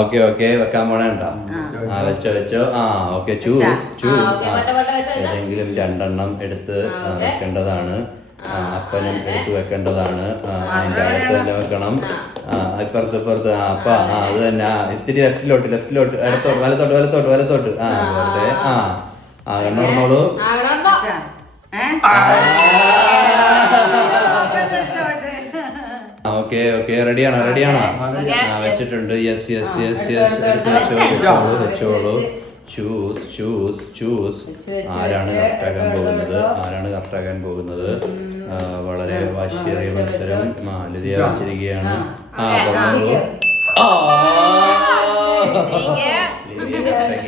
Okay okay വെക്കാൻ പോണേണ്ടോ? വെച്ചോ വെച്ചോ. ഓക്കെ ചൂസ് ഏതെങ്കിലും രണ്ടെണ്ണം എടുത്ത് വെക്കേണ്ടതാണ്. അപ്പനും എടുത്ത് വെക്കേണ്ടതാണ്. അതിന്റെ അടുത്ത് തന്നെ വെക്കണം. ഇപ്പുറത്ത് അപ്പ അത് തന്നെ. ഇത്തിരി ലെഫ്റ്റിലോട്ട് ഇടത്തോട്ട് വലത്തോട്ട് വെറുതെ കണ്ണോർന്നോളൂ. ഓക്കെ ഓക്കെ റെഡിയാണോ? വെച്ചിട്ടുണ്ട്. യെസ് എടുത്ത് വെച്ചോളൂ. ചൂസ് ആരാണ് കറക്റ്റാക്കാൻ പോകുന്നത്? വളരെ വാശിയേറിയ മത്സരം. ലിതിയ വെച്ചിരിക്കുകയാണ്.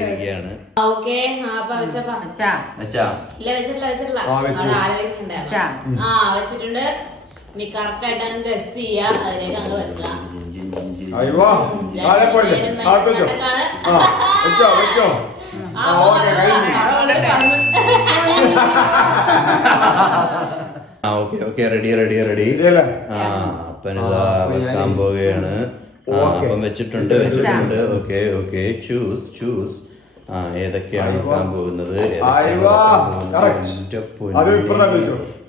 ലിതിയാണ്. വെച്ചിട്ടുണ്ട്. ഇനി കറക്റ്റ് ആയിട്ടാണ് ഗസ് ചെയ്യാ. അതിലേക്ക് അങ്ങ് വെക്കുക. Okay ready. അപ്പനിതാ വെക്കാൻ പോവുകയാണ്. അപ്പം വെച്ചിട്ടുണ്ട്. Okay choose. ഏതൊക്കെയാണ് വെക്കാൻ പോകുന്നത്?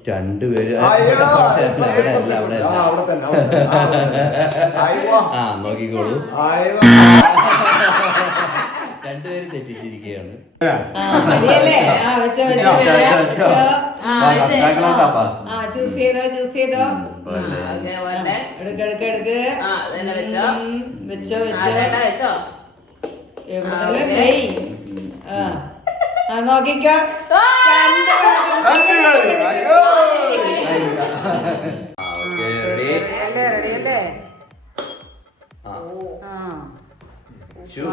രണ്ടുപേര് നോക്കിക്കോളൂ. രണ്ടുപേരും തെറ്റിച്ചിരിക്കുകയാണ്. ചൂസ് ചെയ്തോ. വെച്ചോ. നോക്കിക്കോ. റെഡിയല്ലേ?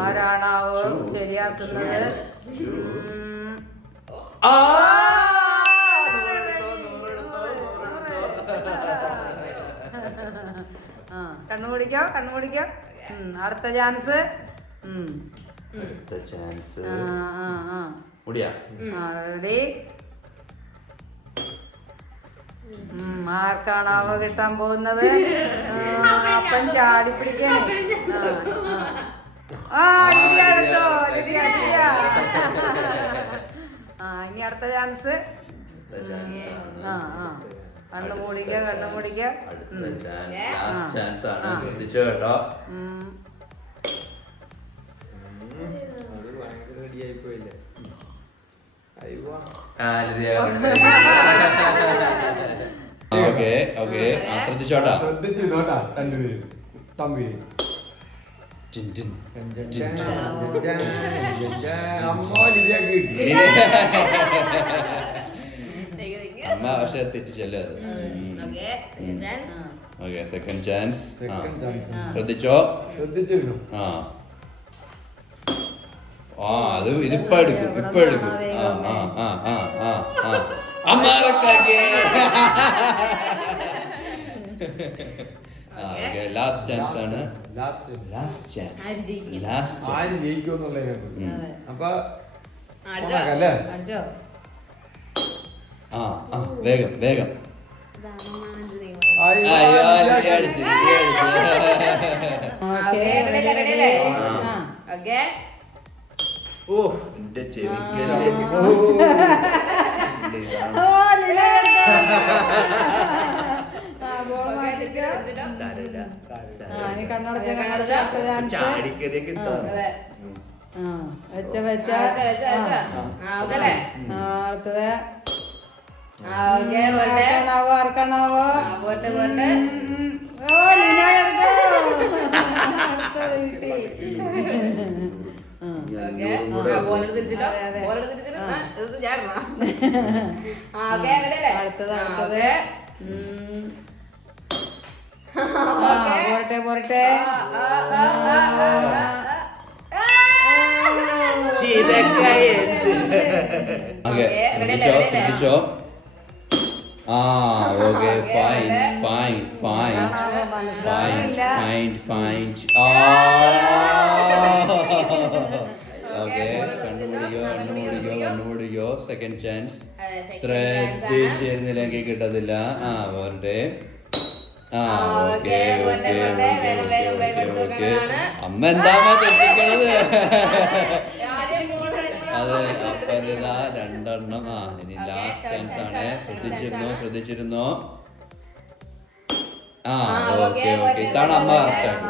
ആരാണാവോ ശരിയാക്കുന്നത്? കണ്ണുപിടിക്കോ. അടുത്ത ചാൻസ്. റെഡി. ആർക്കാണാവോ കിട്ടാൻ പോകുന്നത്? അപ്പം ചാടി പിടിക്കണേ. അടുത്തോ ഇനി അടുത്ത ചാൻസ്. കണ്ണു മൂടിക്ക. ശ്രദ്ധിച്ചോ കേട്ടോ. ശ്രദ്ധിച്ചോട്ടാ. അമ്മ പക്ഷെ തെറ്റിച്ചല്ലോ അത്. Okay second chance. ശ്രദ്ധിച്ചോ. അത് ഇതിപ്പോ എടുക്കും. ലാസ്റ്റ് ചാൻസ് ആണ്. അപ്പൊ വേഗം ആർക്കാണാവോ? പോരട്ടെ. ശ്രദ്ധിച്ചോ. ആ okay fine fine fine fine fine fine okay കണ്ണുപിടിക്കോ സെക്കൻഡ് ചാൻസ് ശ്രദ്ധിച്ചിരുന്നില്ലെങ്കിൽ കിട്ടത്തില്ല ആ പോരട്ടെ ആ ഓക്കെ ഓക്കെ ഓക്കെ അമ്മ എന്താ തെറ്റിക്കണത് അതെ അപ്പനിതാ രണ്ടെണ്ണം ആ ഇനി ലാസ്റ്റ് ചാൻസ് ആണ് ശ്രദ്ധിച്ചിരുന്നോ ആ ഓക്കെ ഓക്കെ ഇതാണ് അമ്മ കറക്റ്റ് ആക്കി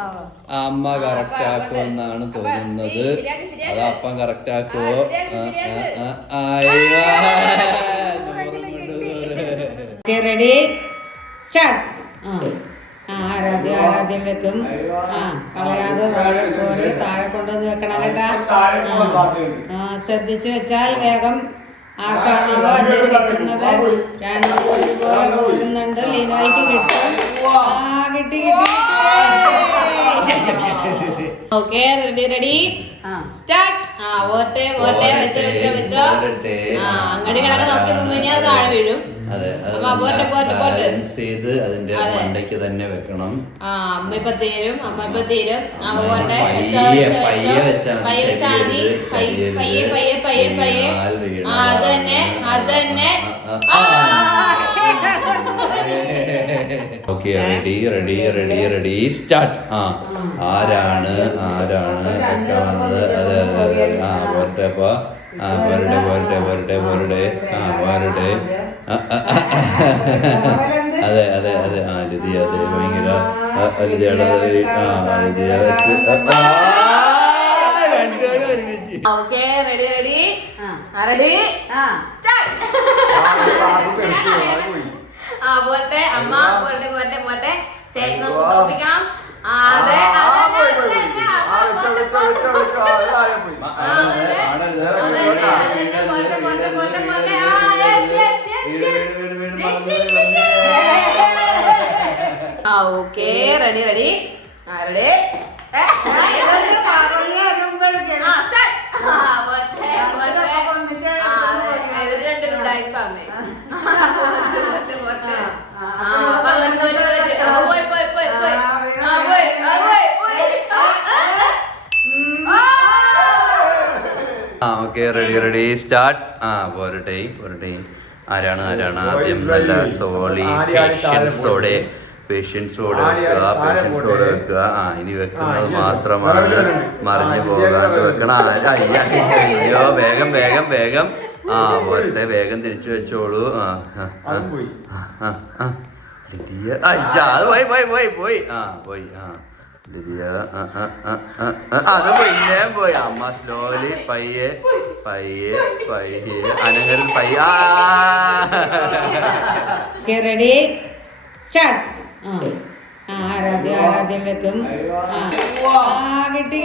അമ്മ കറക്റ്റ് ആക്കുമെന്നാണ് തോന്നുന്നത് അത് അപ്പം കറക്റ്റ് ആക്കുവോ റെഡി ആദ്യം വെക്കും ആ കളയാതെ താഴെ കൊണ്ടുവന്ന് വെക്കണം കേട്ടാ ശ്രദ്ധിച്ചു വെച്ചാൽ വേഗം ആർക്കാണാവോ അതിൽ കിട്ടുന്നത് രണ്ടുപോലെ പോരുന്നുണ്ട് ലീനോയ്ക്ക് കിട്ടും കിട്ടി ഓക്കെ റെഡി സ്റ്റാർട്ട് ആ പോട്ടെ വെച്ചോ അങ്ങോട്ട് കിടക്കെ നോക്കി നിന്ന് കഴിഞ്ഞാൽ താഴെ വീഴും ചെയ്ത് അതിന്റെ മണ്ടയ്ക്ക് തന്നെ വെക്കണം ആ അമ്മ ഇപ്പൊ തീരും അമ്മ പോട്ടെ പയ്യെ അതന്നെ ഓക്കെ റെഡി സ്റ്റാർട്ട് ആ ആരാണ് വെക്കുന്നത് അതെ ആ പോരട്ടെപ്പാ ആ പോരട്ടെ അതെ ആ ലിതി അതെ ഭയങ്കര ലിതിയുടെ ലിതിയ വെച്ച് ഓക്കെ റെഡി ആ പോട്ടെ അമ്മ പോട്ടെ ചേട്ടനെ തോപ്പിക്കണം അതെ ഓക്കെ റെഡി ആ ഓക്കെ റെഡി സ്റ്റാർട്ട് ആ പോരട്ടെ ആരാണ് ആദ്യം നല്ല പേഷ്യൻസോടെ വെക്കുക ആ ഇനി വെക്കുന്നത് മാത്രമാണ് മറിഞ്ഞു പോകാണ്ട് വെക്കണം അയ്യോ വേഗം ആ പോരട്ടെ വേഗം തിരിച്ചു വെച്ചോളൂ അത് പോയി അത് പിന്നെ പോയി അമ്മ സ്ലോലി പയ്യെ അനങ്ങരിൽ റെഡി ആദ്യം വെക്കും കിട്ടി